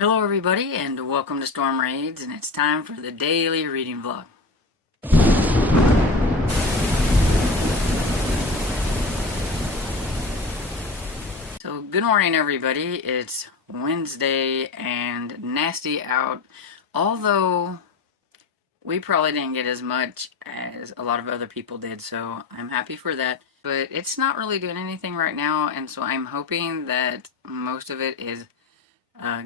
Hello everybody and welcome to Storm Raids, and it's time for the daily reading vlog. So good morning everybody, it's Wednesday and nasty out, although we probably didn't get as much as a lot of other people did, so I'm happy for that. But it's not really doing anything right now, and so I'm hoping that most of it is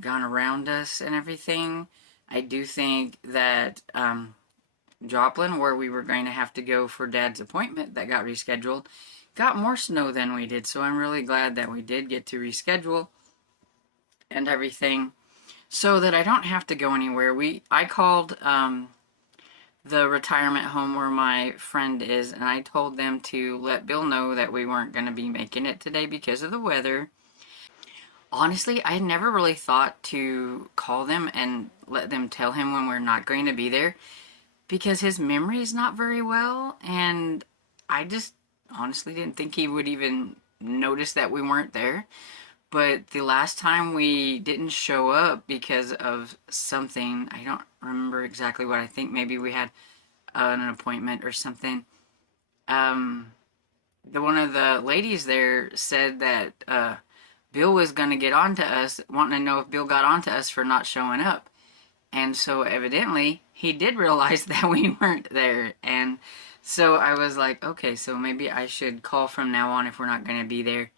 gone around us and everything. I do think that Joplin, where we were going to have to go for Dad's appointment that got rescheduled, got more snow than we did. So I'm really glad that we did get to reschedule and everything, so that I don't have to go anywhere. I called the retirement home where my friend is, and I told them to let Bill know that we weren't going to be making it today because of the weather. Honestly, I never really thought to call them and let them tell him when we're not going to be there, because his memory is not very well, and I just honestly didn't think he would even notice that we weren't there. But the last time we didn't show up because of something, I don't remember exactly what. I think maybe we had an appointment or something. One of the ladies there said that Bill was going to get on to us, wanting to know if Bill got on to us for not showing up. And so evidently he did realize that we weren't there. And so I was like, okay, so maybe I should call from now on if we're not going to be there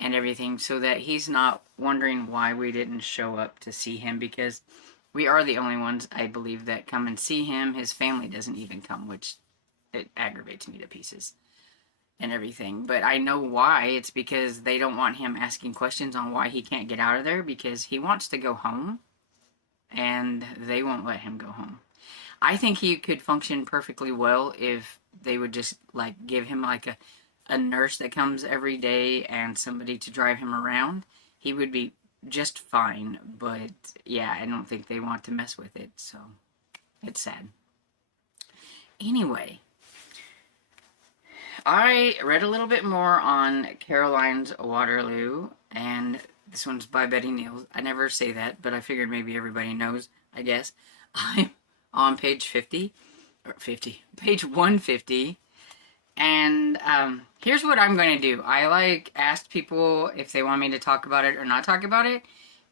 and everything, so that he's not wondering why we didn't show up to see him, because we are the only ones, I believe, that come and see him. His family doesn't even come, which it aggravates me to pieces and everything. But I know why. It's because they don't want him asking questions on why he can't get out of there, because he wants to go home and they won't let him go home. I think he could function perfectly well if they would just like give him like a nurse that comes every day and somebody to drive him around. He would be just fine. But yeah, I don't think they want to mess with it, so it's sad. Anyway, I read a little bit more on Caroline's Waterloo, and this one's by Betty Neal. I never say that, but I figured maybe everybody knows, I guess. I'm on page 50, page 150, and here's what I'm going to do. I asked people if they want me to talk about it or not talk about it,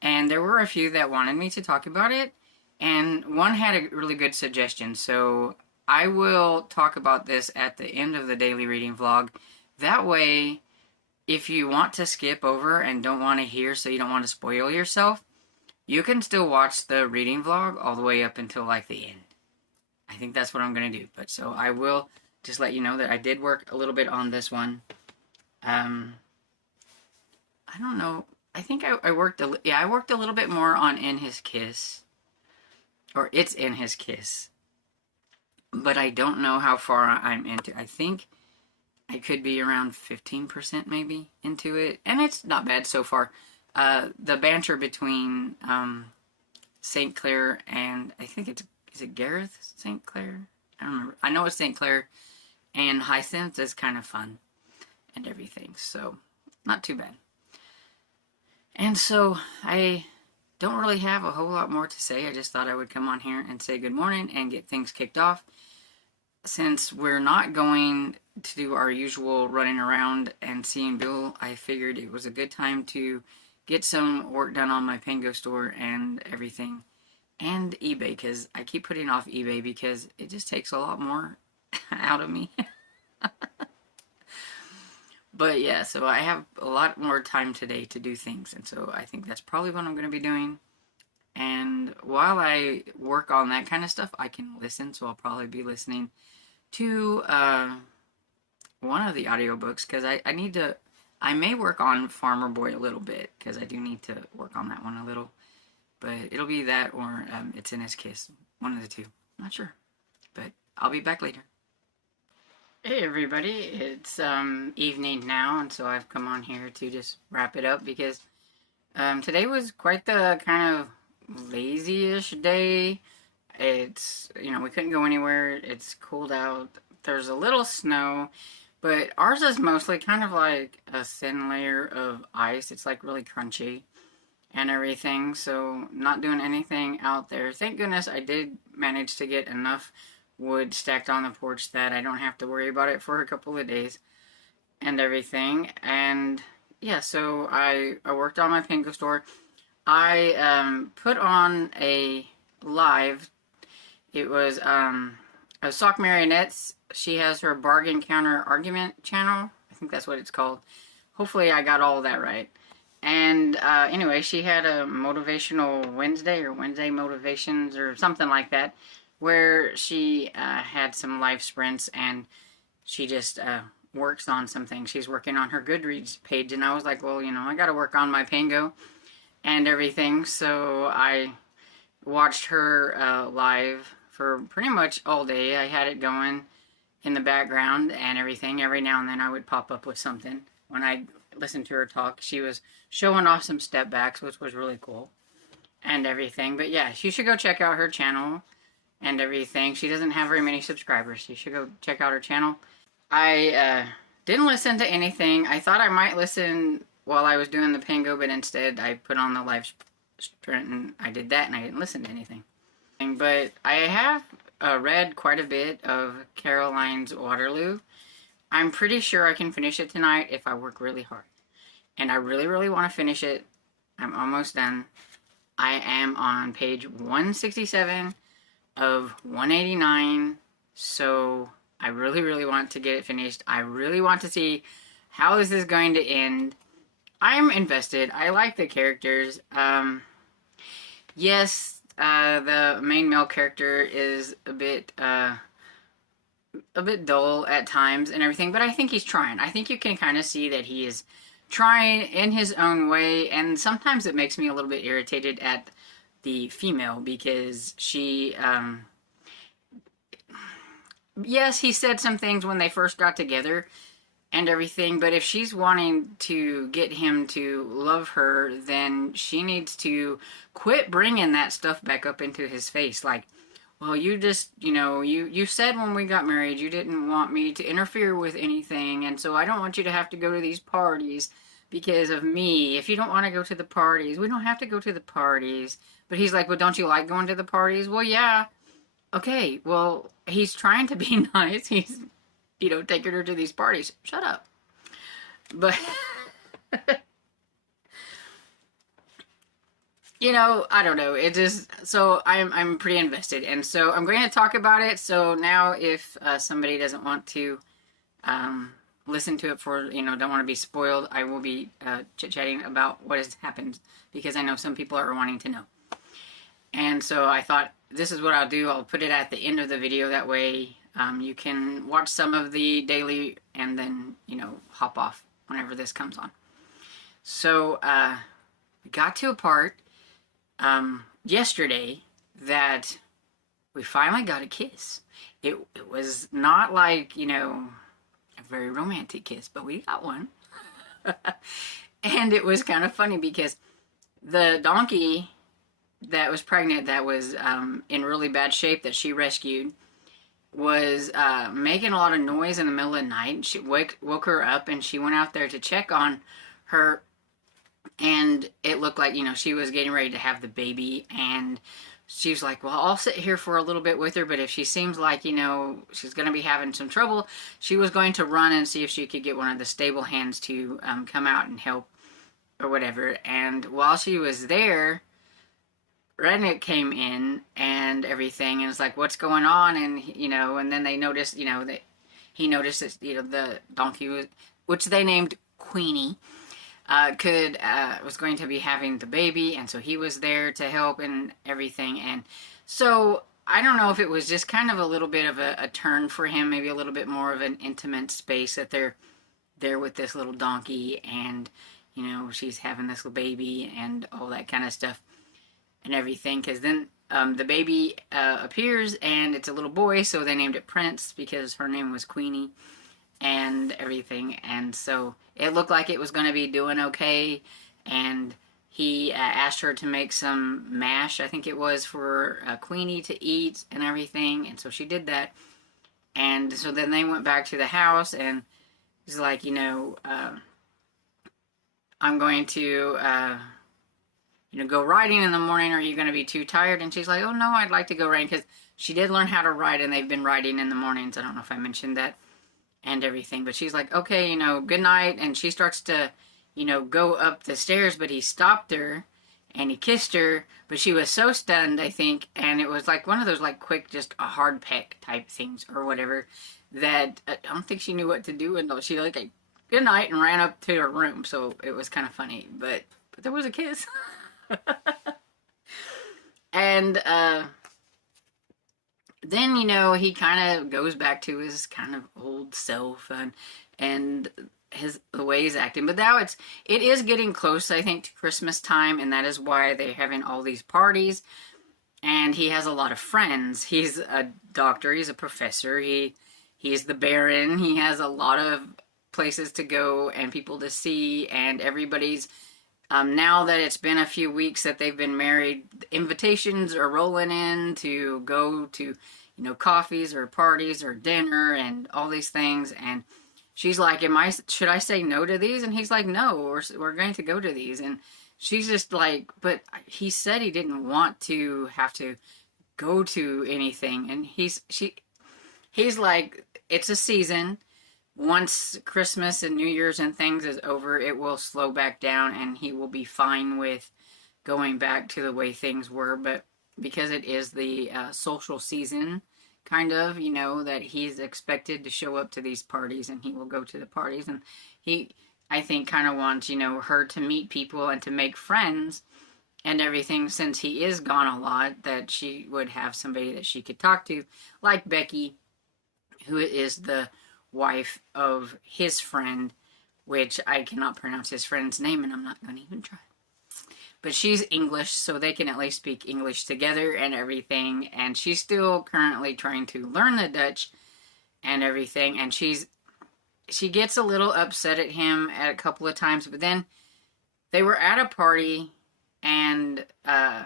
and there were a few that wanted me to talk about it, and one had a really good suggestion, so I will talk about this at the end of the daily reading vlog. That way, if you want to skip over and don't want to hear, so you don't want to spoil yourself, you can still watch the reading vlog all the way up until like the end. I think that's what I'm going to do. But so I will just let you know that I did work a little bit on this one. I don't know. I think I worked a little bit more on In His Kiss. Or It's In His Kiss. But I don't know how far I'm into. I think I could be around 15% maybe into it. And it's not bad so far. The banter between St. Clair and, I think is it Gareth St. Clair? I don't remember. I know it's St. Clair and Hyacinth is kind of fun and everything. So, not too bad. And so, I don't really have a whole lot more to say. I just thought I would come on here and say good morning and get things kicked off. Since we're not going to do our usual running around and seeing Bill, I figured it was a good time to get some work done on my Pango store and everything. And eBay, because I keep putting off eBay because it just takes a lot more out of me. But yeah, so I have a lot more time today to do things, and so I think that's probably what I'm going to be doing. And while I work on that kind of stuff, I can listen, so I'll probably be listening to one of the audiobooks, because I may work on Farmer Boy a little bit, because I do need to work on that one a little. But it'll be that or It's In His Kiss. One of the two. Not sure. But I'll be back later. Hey everybody, it's evening now, and so I've come on here to just wrap it up, because today was quite the kind of lazy-ish day. It's, we couldn't go anywhere. It's cold out. There's a little snow, but ours is mostly kind of like a thin layer of ice. It's like really crunchy and everything, so not doing anything out there. Thank goodness I did manage to get enough wood stacked on the porch that I don't have to worry about it for a couple of days and everything. And yeah, so I worked on my Pinko store. I put on a live. It was a Sock Marionettes. She has her bargain counter argument channel. I think that's what it's called. Hopefully I got all of that right. And anyway, she had a motivational Wednesday or Wednesday motivations or something like that, where she had some live sprints and she just works on some things. She's working on her Goodreads page, and I was like, well, you know, I got to work on my Pango and everything. So I watched her live for pretty much all day. I had it going in the background and everything. Every now and then I would pop up with something when I listened to her talk. She was showing off some step backs, which was really cool and everything. But yeah, you should go check out her channel and everything. She doesn't have very many subscribers. You should go check out her channel. I didn't listen to anything. I thought I might listen while I was doing the Pango, but instead I put on the live sprint and I did that and I didn't listen to anything. But I have read quite a bit of Caroline's Waterloo. I'm pretty sure I can finish it tonight if I work really hard. And I really, really want to finish it. I'm almost done. I am on page 167 of 189. So I really, really want to get it finished. I really want to see how this is going to end. I'm invested. I like the characters. Yes, the main male character is a bit dull at times and everything, but I think he's trying. I think you can kind of see that he is trying in his own way, and sometimes it makes me a little bit irritated at the female because she, yes, he said some things when they first got together and everything, but if she's wanting to get him to love her, then she needs to quit bringing that stuff back up into his face. Like, well, you just, you know, you said when we got married you didn't want me to interfere with anything, and so I don't want you to have to go to these parties because of me. If you don't want to go to the parties, we don't have to go to the parties. But he's like, well, don't you like going to the parties? Well, yeah. Okay, well, he's trying to be nice. He's, you know, taking her to these parties. Shut up. But, you know, I don't know. It just, so I'm pretty invested. And so I'm going to talk about it. So now if somebody doesn't want to listen to it for, you know, don't want to be spoiled, I will be chit-chatting about what has happened because I know some people are wanting to know. And so I thought, this is what I'll do. I'll put it at the end of the video. That way you can watch some of the daily and then, you know, hop off whenever this comes on. So we got to a part yesterday that we finally got a kiss. It was not like, you know, a very romantic kiss, but we got one. And it was kind of funny because the donkey that was pregnant, that was in really bad shape, that she rescued, was making a lot of noise in the middle of the night. She woke her up, and she went out there to check on her, and it looked like, you know, she was getting ready to have the baby, and she was like, well, I'll sit here for a little bit with her, but if she seems like, you know, she's going to be having some trouble, she was going to run and see if she could get one of the stable hands to come out and help or whatever. And while she was there, Redneck came in and everything, and it's like, what's going on? And, you know, and then they noticed, you know, that he noticed that, you know, the donkey was, which they named Queenie, was going to be having the baby, and so he was there to help and everything. And so I don't know if it was just kind of a little bit of a turn for him, maybe a little bit more of an intimate space that they're there with this little donkey, and, you know, she's having this little baby and all that kind of stuff and everything, because then the baby appears, and it's a little boy, so they named it Prince because her name was Queenie and everything. And so it looked like it was going to be doing okay, and he asked her to make some mash, I think it was, for Queenie to eat and everything, and so she did that. And so then they went back to the house, and he's like, you know, I'm going to go riding in the morning? Or are you going to be too tired? And she's like, oh no, I'd like to go riding, because she did learn how to ride, and they've been riding in the mornings. I don't know if I mentioned that and everything, but she's like, okay, good night. And she starts to, go up the stairs, but he stopped her and he kissed her, but she was so stunned, I think, and it was like one of those like quick, just a hard peck type things or whatever, that I don't think she knew what to do, and she like good night and ran up to her room. So it was kind of funny, but there was a kiss. And then, he kind of goes back to his kind of old self, and the way he's acting. But now it is getting close, I think, to Christmas time, and that is why they're having all these parties. And he has a lot of friends. He's a doctor, he's a professor, he's the Baron. He has a lot of places to go and people to see, and everybody's now that it's been a few weeks that they've been married, invitations are rolling in to go to, coffees or parties or dinner and all these things. And she's like, should I say no to these? And he's like, no, we're going to go to these. And she's just like, but he said he didn't want to have to go to anything. And he's like, it's a season. Once Christmas and New Year's and things is over, it will slow back down, and he will be fine with going back to the way things were. But because it is the social season, kind of, that he's expected to show up to these parties, and he will go to the parties. And he, I think, kind of wants, her to meet people and to make friends and everything, since he is gone a lot, that she would have somebody that she could talk to, like Becky, who is the wife of his friend, which I cannot pronounce his friend's name, and I'm not going to even try. But she's English, so they can at least speak English together and everything. And she's still currently trying to learn the Dutch and everything. And she gets a little upset at him at a couple of times. But then they were at a party, and oh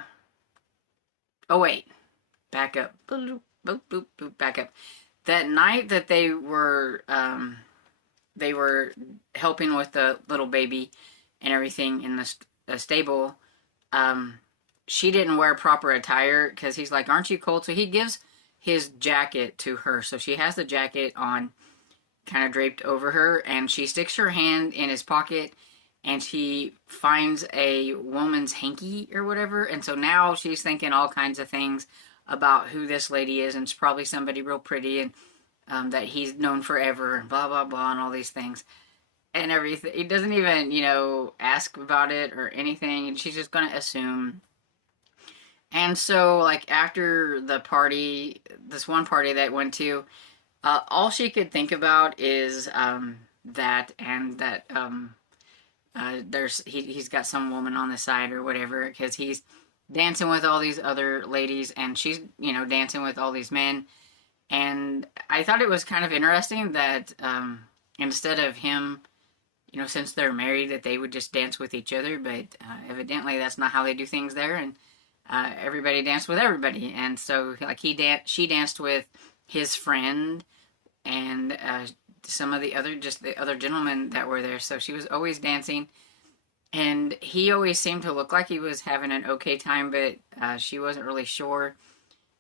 wait, back up, boop, boop, boop, boop, back up. That night that they were helping with the little baby and everything in the stable, she didn't wear proper attire, because he's like, aren't you cold? So he gives his jacket to her. So she has the jacket on, kind of draped over her, and she sticks her hand in his pocket, and she finds a woman's hanky or whatever. And so now she's thinking all kinds of things about who this lady is, and it's probably somebody real pretty, and that he's known forever, and blah, blah, blah, and all these things. And everything. He doesn't even, ask about it or anything, and she's just going to assume. And so, like, after the party, this one party that went to, all she could think about is that, and that he's got some woman on the side or whatever, because he's dancing with all these other ladies, and she's, dancing with all these men. And I thought it was kind of interesting that instead of him, since they're married, that they would just dance with each other, but evidently that's not how they do things there, and everybody danced with everybody. And so, like, she danced with his friend and some of the other gentlemen that were there, so she was always dancing. And he always seemed to look like he was having an okay time, but she wasn't really sure.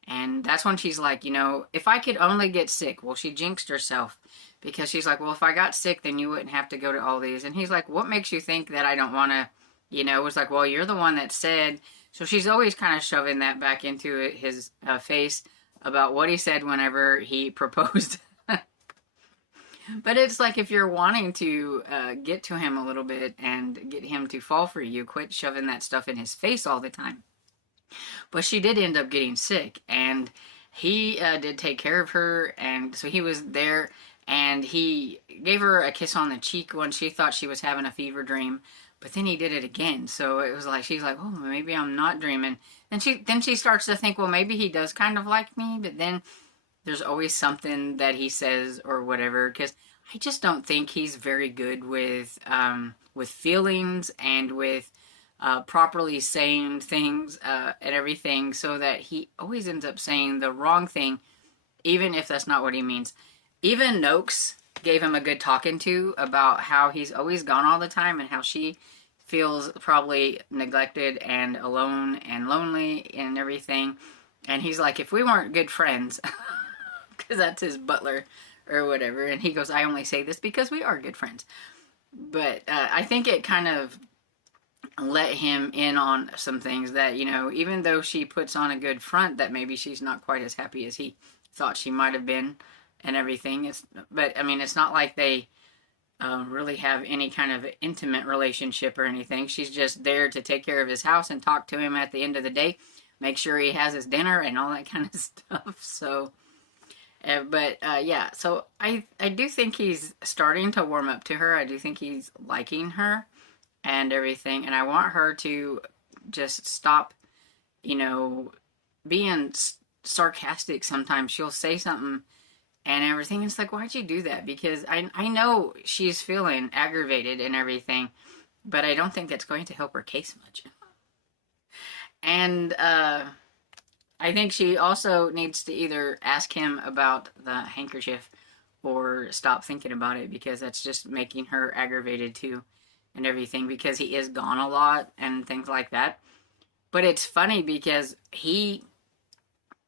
And that's when she's like, if I could only get sick. Well, she jinxed herself, because she's like, well, if I got sick, then you wouldn't have to go to all these. And he's like, what makes you think that I don't want to, it was like, well, you're the one that said. So she's always kind of shoving that back into his face about what he said whenever he proposed. But it's like, if you're wanting to get to him a little bit and get him to fall for you, quit shoving that stuff in his face all the time. But she did end up getting sick, and he did take care of her, and so he was there, and he gave her a kiss on the cheek when she thought she was having a fever dream, but then he did it again. So it was like, she's like, oh, maybe I'm not dreaming. Then she starts to think, well, maybe he does kind of like me, but then there's always something that he says or whatever, because I just don't think he's very good with feelings and with properly saying things and everything, so that he always ends up saying the wrong thing, even if that's not what he means. Even Noakes gave him a good talking to about how he's always gone all the time, and how she feels probably neglected and alone and lonely and everything. And he's like, if we weren't good friends, because that's his butler or whatever, and he goes, I only say this because we are good friends. But I think it kind of let him in on some things that, you know, even though she puts on a good front, that maybe she's not quite as happy as he thought she might have been and everything. But I mean, it's not like they really have any kind of intimate relationship or anything. She's just there to take care of his house and talk to him at the end of the day, make sure he has his dinner and all that kind of stuff. So, yeah, so I do think he's starting to warm up to her. I do think he's liking her and everything, and I want her to just stop, you know, being sarcastic sometimes. She'll say something and everything. It's like, why'd you do that? Because I know she's feeling aggravated and everything, but I don't think that's going to help her case much. And I think she also needs to either ask him about the handkerchief or stop thinking about it, because that's just making her aggravated too and everything, because he is gone a lot and things like that. But it's funny because he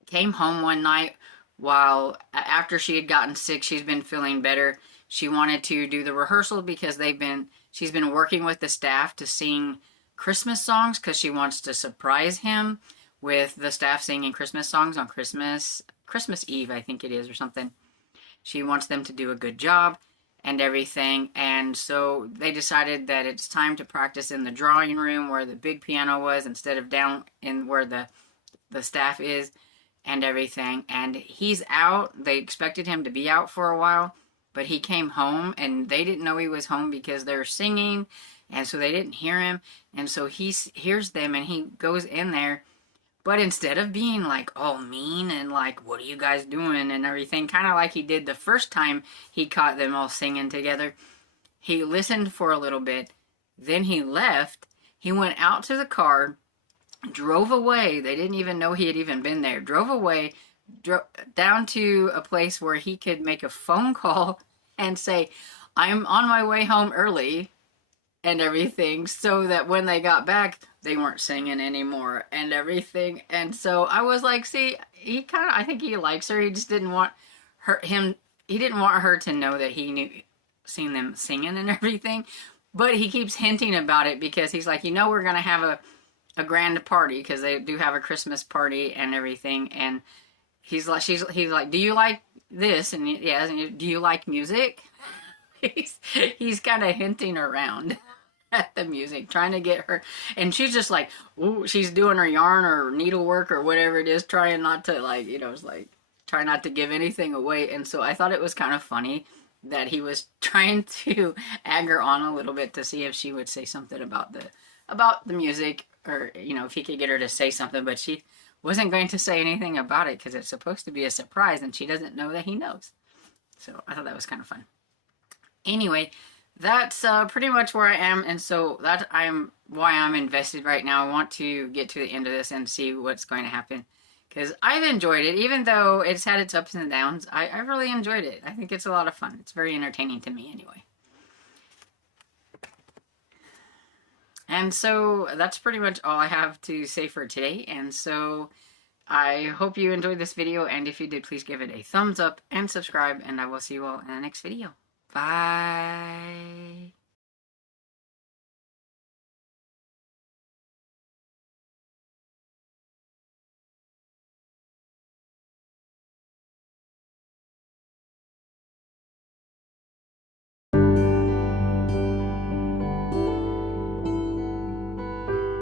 came home one night while after she had gotten sick. She's been feeling better. She wanted to do the rehearsal because she's been working with the staff to sing Christmas songs, because she wants to surprise him with the staff singing Christmas songs on Christmas Eve, I think it is, or something. She wants them to do a good job and everything. And so they decided that it's time to practice in the drawing room where the big piano was, instead of down in where the staff is and everything. And he's out. They expected him to be out for a while, but he came home and they didn't know he was home because they're singing, and so they didn't hear him. And so he hears them and he goes in there, but instead of being like all mean and like, what are you guys doing and everything, kind of like he did the first time he caught them all singing together, he listened for a little bit, then he left. He went out to the car, drove away. They didn't even know he had even been there. Drove away, down to a place where he could make a phone call and say, I'm on my way home early and everything, so that when they got back, they weren't singing anymore and everything. And so I was like, see, he kind of, I think he likes her. He just didn't want he didn't want her to know that he seen them singing and everything. But he keeps hinting about it because he's like, you know, we're going to have a grand party, because they do have a Christmas party and everything. And he's like, he's like, do you like this? And yes. And do you like music? he's kind of hinting around at the music, trying to get her, and she's just like, ooh, she's doing her yarn or needlework or whatever it is, trying not to, like, you know, it's like, try not to give anything away. And so I thought it was kind of funny that he was trying to egg her on a little bit to see if she would say something about the music, or, you know, if he could get her to say something, but she wasn't going to say anything about it because it's supposed to be a surprise and she doesn't know that he knows. So I thought that was kind of fun. Anyway, that's pretty much where I am, and so why I'm invested right now. I want to get to the end of this and see what's going to happen, because I've enjoyed it, even though it's had its ups and downs. I really enjoyed it. I think it's a lot of fun. It's very entertaining to me anyway. And so that's pretty much all I have to say for today, and so I hope you enjoyed this video, and if you did, please give it a thumbs up and subscribe, and I will see you all in the next video. Bye.